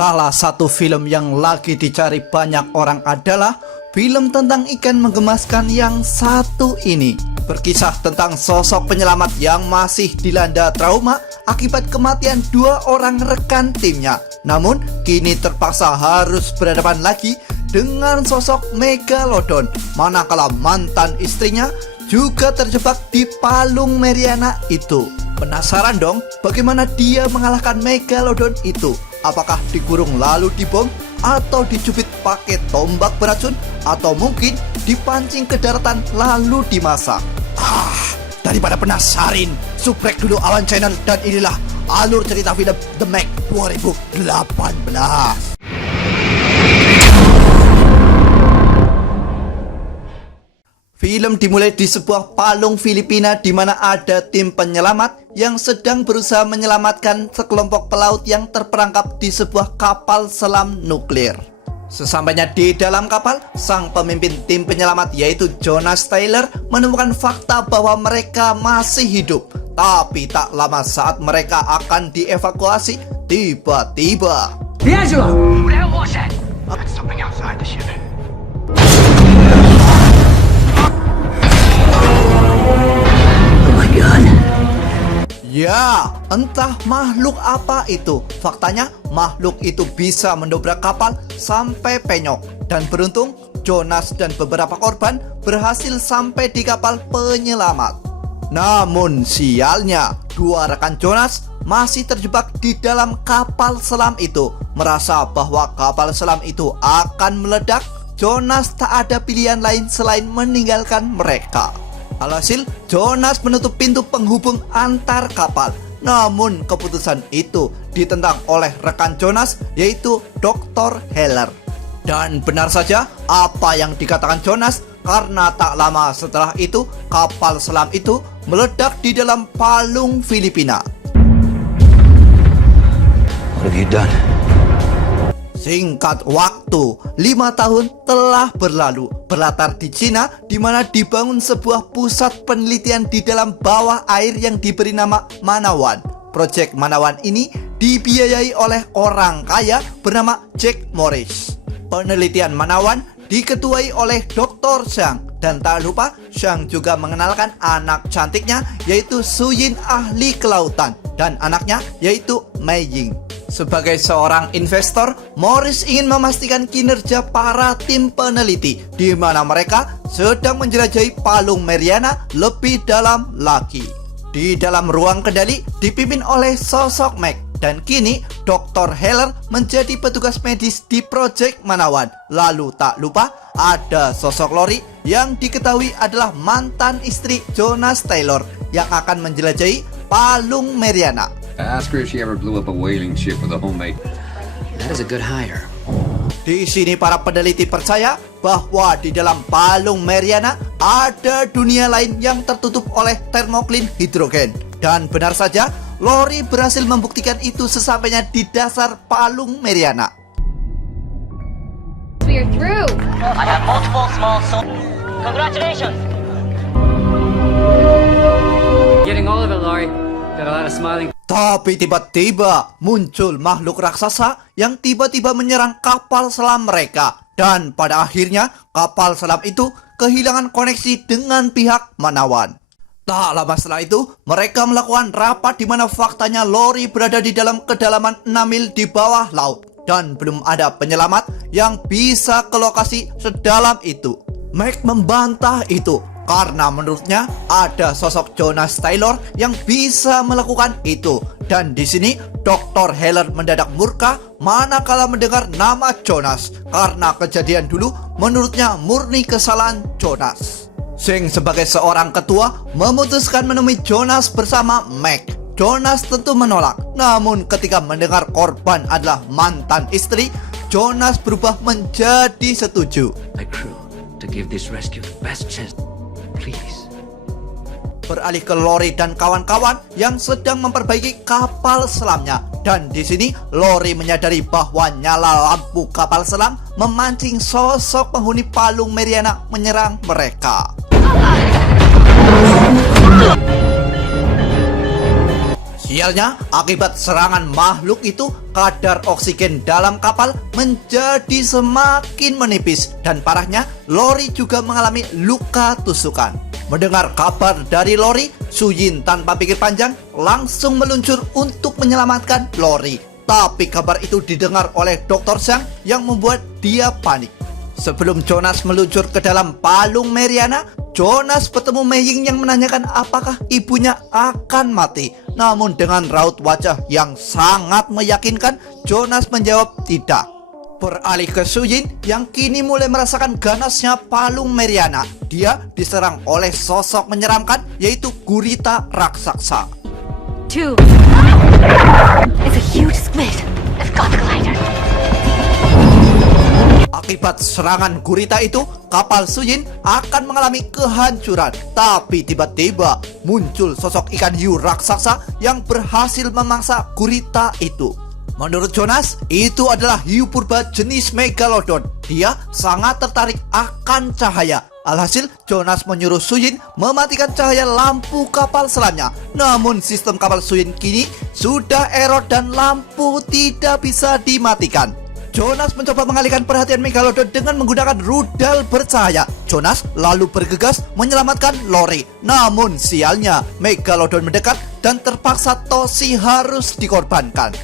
Salah satu film yang lagi dicari banyak orang adalah film tentang ikan menggemaskan yang satu ini. Berkisah tentang sosok penyelamat yang masih dilanda trauma akibat kematian dua orang rekan timnya. Namun kini terpaksa harus berhadapan lagi dengan sosok Megalodon, manakala mantan istrinya juga terjebak di palung Mariana itu. Penasaran dong bagaimana dia mengalahkan Megalodon itu? Apakah dikurung lalu dibom, atau dicubit pakai tombak beracun, atau mungkin dipancing ke daratan lalu dimasak? Daripada penasarin, subrek dulu Awan Channel dan inilah alur cerita film The Meg 2018. Film dimulai di sebuah palung Filipina di mana ada tim penyelamat yang sedang berusaha menyelamatkan sekelompok pelaut yang terperangkap di sebuah kapal selam nuklir. Sesampainya di dalam kapal, sang pemimpin tim penyelamat yaitu Jonas Taylor menemukan fakta bahwa mereka masih hidup. Tapi tak lama saat mereka akan dievakuasi, tiba-tiba ya, entah makhluk apa itu. Faktanya, makhluk itu bisa mendobrak kapal sampai penyok. Dan beruntung, Jonas dan beberapa korban berhasil sampai di kapal penyelamat. Namun sialnya, dua rekan Jonas masih terjebak di dalam kapal selam itu. Merasa bahwa kapal selam itu akan meledak, Jonas tak ada pilihan lain selain meninggalkan mereka. Alhasil, Jonas menutup pintu penghubung antar kapal. Namun keputusan itu ditentang oleh rekan Jonas yaitu Dr. Heller. Dan benar saja apa yang dikatakan Jonas, karena tak lama setelah itu kapal selam itu meledak di dalam palung Filipina. What have you done? Singkat waktu, 5 tahun telah berlalu. Berlatar di Cina, di mana dibangun sebuah pusat penelitian di dalam bawah air yang diberi nama Manawan. Proyek Manawan ini dibiayai oleh orang kaya bernama Jack Morris. Penelitian Manawan diketuai oleh Dr. Zhang. Dan tak lupa, Zhang juga mengenalkan anak cantiknya yaitu Suyin, ahli kelautan, dan anaknya yaitu Mei Ying. Sebagai seorang investor, Morris ingin memastikan kinerja para tim peneliti di mana mereka sedang menjelajahi palung Mariana lebih dalam lagi. Di dalam ruang kendali dipimpin oleh sosok Meg, dan kini Dr. Heller menjadi petugas medis di proyek Manawan. Lalu tak lupa ada sosok Lori yang diketahui adalah mantan istri Jonas Taylor yang akan menjelajahi palung Mariana. Ask her if she ever blew up a whaling ship with a homemade. That is a good hire. Di sini para peneliti percaya bahwa di dalam palung Mariana ada dunia lain yang tertutup oleh termoklin hidrogen. Dan benar saja, Lori berhasil membuktikan itu sesampainya di dasar palung Mariana. We're through. I have multiple small Congratulations! Getting all of it, Laurie. Got a lot of smiling. Tapi tiba-tiba muncul makhluk raksasa yang tiba-tiba menyerang kapal selam mereka. Dan pada akhirnya kapal selam itu kehilangan koneksi dengan pihak Manawan. Tak lama setelah itu mereka melakukan rapat di mana faktanya Lori berada di dalam kedalaman 6 mil di bawah laut. Dan belum ada penyelamat yang bisa ke lokasi sedalam itu. Meg membantah itu karena menurutnya ada sosok Jonas Taylor yang bisa melakukan itu. Dan di sini Dr. Heller mendadak murka manakala mendengar nama Jonas, karena kejadian dulu menurutnya murni kesalahan Jonas. Sing sebagai seorang ketua memutuskan menemui Jonas bersama Meg. Jonas tentu menolak. Namun ketika mendengar korban adalah mantan istri, Jonas berubah menjadi setuju. My crew, to give this rescue the best chance. Please. Beralih ke Lori dan kawan-kawan yang sedang memperbaiki kapal selamnya. Dan di sini Lori menyadari bahwa nyala lampu kapal selam memancing sosok penghuni palung Mariana menyerang mereka. Sialnya, akibat serangan makhluk itu, kadar oksigen dalam kapal menjadi semakin menipis. Dan parahnya, Lori juga mengalami luka tusukan. Mendengar kabar dari Lori, Suyin tanpa pikir panjang langsung meluncur untuk menyelamatkan Lori. Tapi kabar itu didengar oleh Dr. Zhang yang membuat dia panik. Sebelum Jonas meluncur ke dalam palung Mariana, Jonas bertemu Mei Ying yang menanyakan apakah ibunya akan mati. Namun dengan raut wajah yang sangat meyakinkan, Jonas menjawab tidak. Beralih ke Suyin yang kini mulai merasakan ganasnya palung Mariana. Dia diserang oleh sosok menyeramkan, yaitu gurita raksasa. Two. It's a huge squid. It's got glider. Akibat serangan gurita itu, kapal Suyin akan mengalami kehancuran. Tapi tiba-tiba muncul sosok ikan hiu raksasa yang berhasil memangsa gurita itu. Menurut Jonas, itu adalah hiu purba jenis Megalodon. Dia sangat tertarik akan cahaya. Alhasil, Jonas menyuruh Suyin mematikan cahaya lampu kapal selamnya. Namun sistem kapal Suyin kini sudah error dan lampu tidak bisa dimatikan. Jonas mencoba mengalihkan perhatian Megalodon dengan menggunakan rudal bercahaya. Jonas lalu bergegas menyelamatkan Lori. Namun sialnya, Megalodon mendekat dan terpaksa Toshi harus dikorbankan.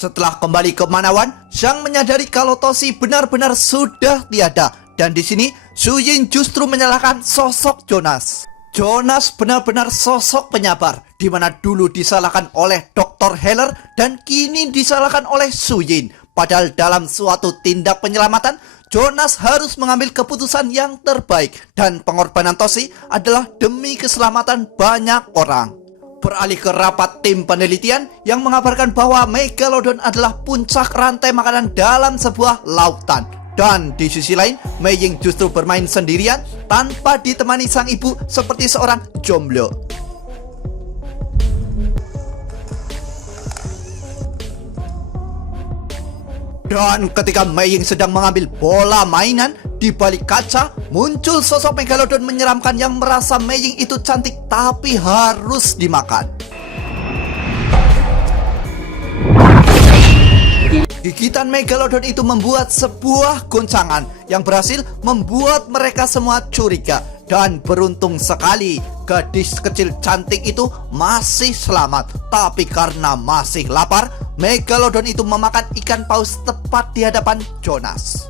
Setelah kembali ke Manawan, Zhang menyadari kalau Toshi benar-benar sudah tiada. Dan di sini, Suyin justru menyalahkan sosok Jonas. Jonas benar-benar sosok penyabar, di mana dulu disalahkan oleh Dr. Heller dan kini disalahkan oleh Suyin. Padahal dalam suatu tindak penyelamatan, Jonas harus mengambil keputusan yang terbaik. Dan pengorbanan Toshi adalah demi keselamatan banyak orang. Beralih ke rapat tim penelitian yang mengabarkan bahwa Megalodon adalah puncak rantai makanan dalam sebuah lautan. Dan di sisi lain, Mei Ying justru bermain sendirian tanpa ditemani sang ibu seperti seorang jomblo. Dan ketika Mei Ying sedang mengambil bola mainan, di balik kaca muncul sosok Megalodon menyeramkan yang merasa Mei Ying itu cantik tapi harus dimakan. Gigitan Megalodon itu membuat sebuah goncangan yang berhasil membuat mereka semua curiga. Dan beruntung sekali, gadis kecil cantik itu masih selamat. Tapi karena masih lapar, Megalodon itu memakan ikan paus tepat di hadapan Jonas.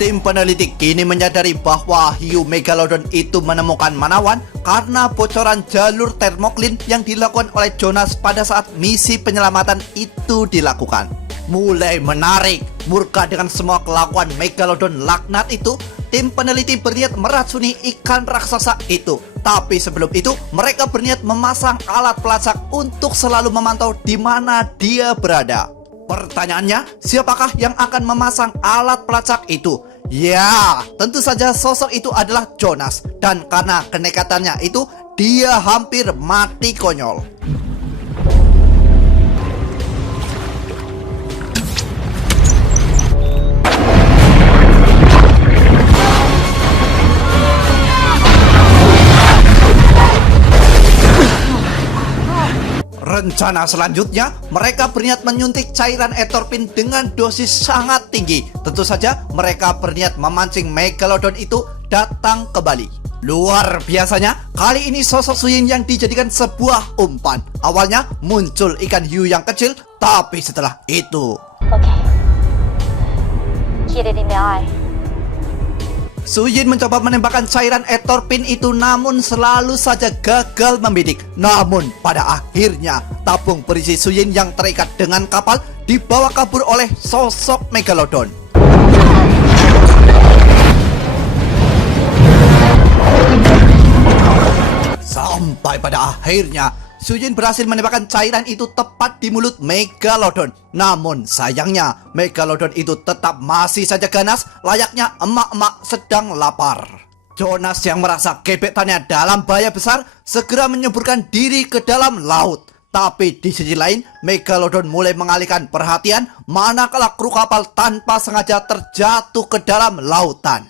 Tim peneliti kini menyadari bahwa hiu Megalodon itu menemukan Manawan karena bocoran jalur termoklin yang dilakukan oleh Jonas pada saat misi penyelamatan itu dilakukan. Mulai menarik, murka dengan semua kelakuan Megalodon laknat itu, tim peneliti berniat meracuni ikan raksasa itu. Tapi sebelum itu, mereka berniat memasang alat pelacak untuk selalu memantau di mana dia berada. Pertanyaannya, siapakah yang akan memasang alat pelacak itu? Ya, tentu saja sosok itu adalah Jonas. Dan karena kenekatannya itu, dia hampir mati konyol. Rencana selanjutnya, mereka berniat menyuntik cairan etorpin dengan dosis sangat tinggi. Tentu saja, mereka berniat memancing Megalodon itu datang kembali. Luar biasanya, kali ini sosok Suyin yang dijadikan sebuah umpan. Awalnya muncul ikan hiu yang kecil, tapi setelah itu... Okay. Hit it in the eye. Suyin mencoba menembakkan cairan etorpin itu namun selalu saja gagal membidik. Namun pada akhirnya tabung berisi Suyin yang terikat dengan kapal dibawa kabur oleh sosok Megalodon. Sampai pada akhirnya Suyin berhasil menembakkan cairan itu tepat di mulut Megalodon. Namun sayangnya Megalodon itu tetap masih saja ganas, layaknya emak-emak sedang lapar. Jonas yang merasa gebetannya dalam bahaya besar segera menyeburkan diri ke dalam laut. Tapi di sisi lain, Megalodon mulai mengalihkan perhatian manakala kru kapal tanpa sengaja terjatuh ke dalam lautan.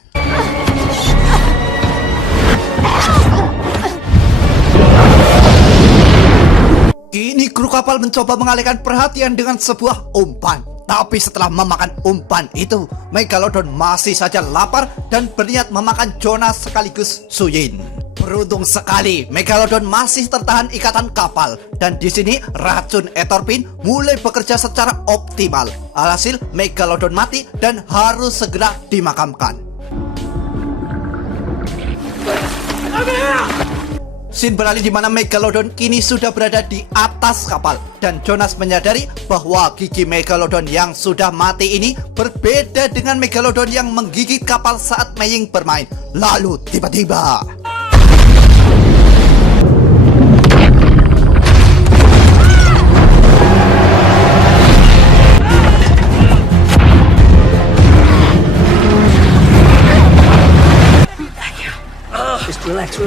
Kini kru kapal mencoba mengalihkan perhatian dengan sebuah umpan. Tapi setelah memakan umpan itu, Megalodon masih saja lapar dan berniat memakan Jonas sekaligus Suyin. Beruntung sekali, Megalodon masih tertahan ikatan kapal dan di sini racun Etorpin mulai bekerja secara optimal. Alhasil Megalodon mati dan harus segera dimakamkan. Scene beralih di mana Megalodon kini sudah berada di atas kapal dan Jonas menyadari bahwa gigi Megalodon yang sudah mati ini berbeda dengan Megalodon yang menggigit kapal saat Mei bermain. Lalu tiba-tiba Just relax.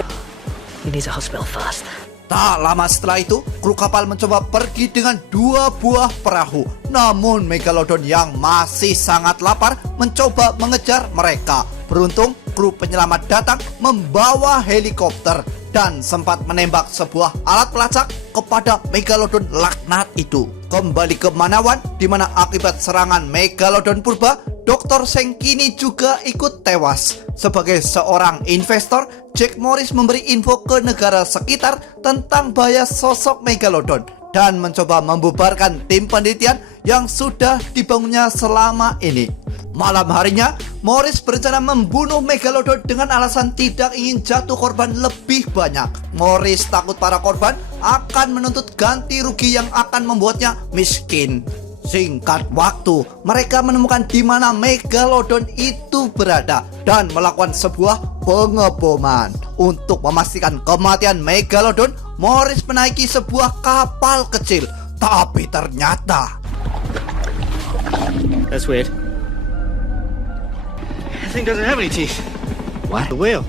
He needs a hospital fast. tak lama setelah itu, kru kapal mencoba pergi dengan 2 buah perahu. Namun Megalodon yang masih sangat lapar mencoba mengejar mereka. Beruntung, kru penyelamat datang membawa helikopter dan sempat menembak sebuah alat pelacak kepada Megalodon laknat itu. Kembali ke Manawan, di mana akibat serangan Megalodon purba, Dr. Seng kini juga ikut tewas. Sebagai seorang investor, Jack Morris memberi info ke negara sekitar tentang bahaya sosok Megalodon dan mencoba membubarkan tim penelitian yang sudah dibangunnya selama ini. Malam harinya, Morris berencana membunuh Megalodon dengan alasan tidak ingin jatuh korban lebih banyak. Morris takut para korban akan menuntut ganti rugi yang akan membuatnya miskin. Singkat waktu, mereka menemukan di mana Megalodon itu berada dan melakukan sebuah pengeboman. Untuk memastikan kematian Megalodon, Morris menaiki sebuah kapal kecil. Tapi ternyata That's weird. The thing doesn't have any teeth. What? The whale.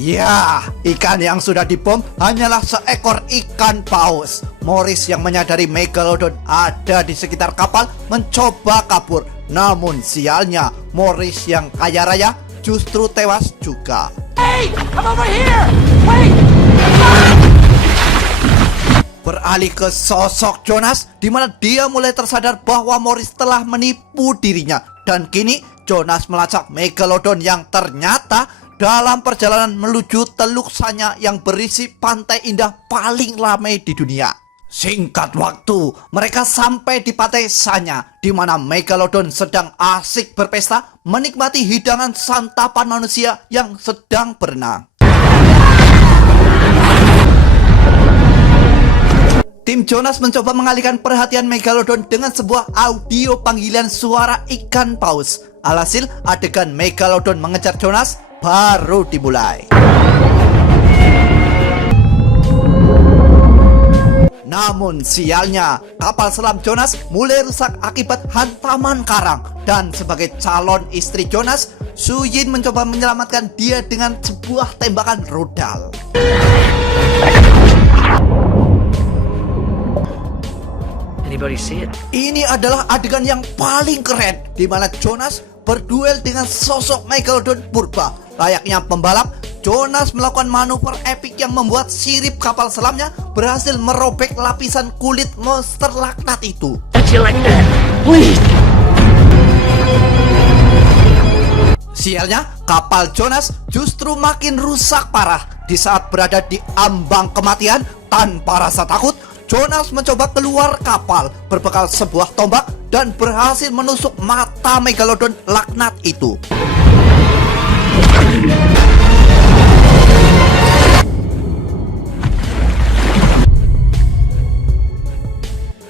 ya, ikan yang sudah dibom hanyalah seekor ikan paus. Morris yang menyadari Megalodon ada di sekitar kapal mencoba kabur. Namun sialnya, Morris yang kaya raya justru tewas juga. Hey! Come over here! Wait! Beralih ke sosok Jonas, di mana dia mulai tersadar bahwa Morris telah menipu dirinya. Dan kini Jonas melacak Megalodon yang ternyata dalam perjalanan menuju Teluk Sanya yang berisi pantai indah paling ramai di dunia. Singkat waktu, mereka sampai di pantai Sanya, di mana Megalodon sedang asik berpesta menikmati hidangan santapan manusia yang sedang berenang. Tim Jonas mencoba mengalihkan perhatian Megalodon dengan sebuah audio panggilan suara ikan paus. Alhasil, adegan Megalodon mengejar Jonas baru dimulai. Namun sialnya, kapal selam Jonas mulai rusak akibat hantaman karang. Dan sebagai calon istri Jonas, Suyin mencoba menyelamatkan dia dengan sebuah tembakan rudal. Anybody see it? Ini adalah adegan yang paling keren, di mana Jonas berduel dengan sosok Megalodon purba. Layaknya pembalap, Jonas melakukan manuver epik yang membuat sirip kapal selamnya berhasil merobek lapisan kulit monster laknat itu. Sialnya, kapal Jonas justru makin rusak parah. Di saat berada di ambang kematian, tanpa rasa takut, Jonas mencoba keluar kapal berbekal sebuah tombak dan berhasil menusuk mata Megalodon laknat itu.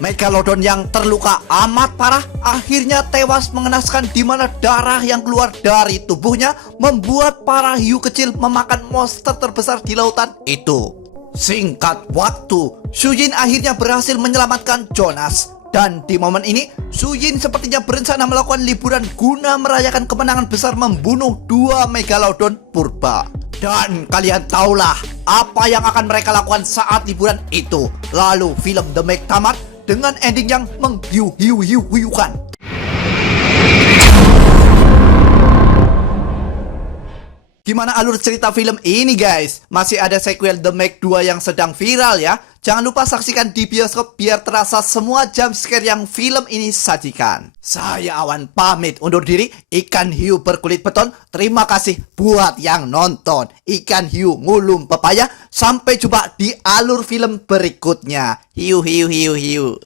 Megalodon yang terluka amat parah akhirnya tewas mengenaskan, di mana darah yang keluar dari tubuhnya membuat para hiu kecil memakan monster terbesar di lautan itu. Singkat waktu, Suyin akhirnya berhasil menyelamatkan Jonas. Dan di momen ini, Suyin sepertinya berencana melakukan liburan guna merayakan kemenangan besar membunuh 2 Megalodon purba. Dan kalian tahulah apa yang akan mereka lakukan saat liburan itu. Lalu film The Meg tamat dengan ending yang menghiu-hiu-hiu-hiukan. Gimana alur cerita film ini guys? Masih ada sequel The Meg 2 yang sedang viral ya. Jangan lupa saksikan di bioskop biar terasa semua jumpscare yang film ini sajikan. Saya Awan pamit undur diri. Ikan hiu berkulit beton. Terima kasih buat yang nonton. Ikan hiu ngulum pepaya. Sampai jumpa di alur film berikutnya. Hiu hiu hiu hiu.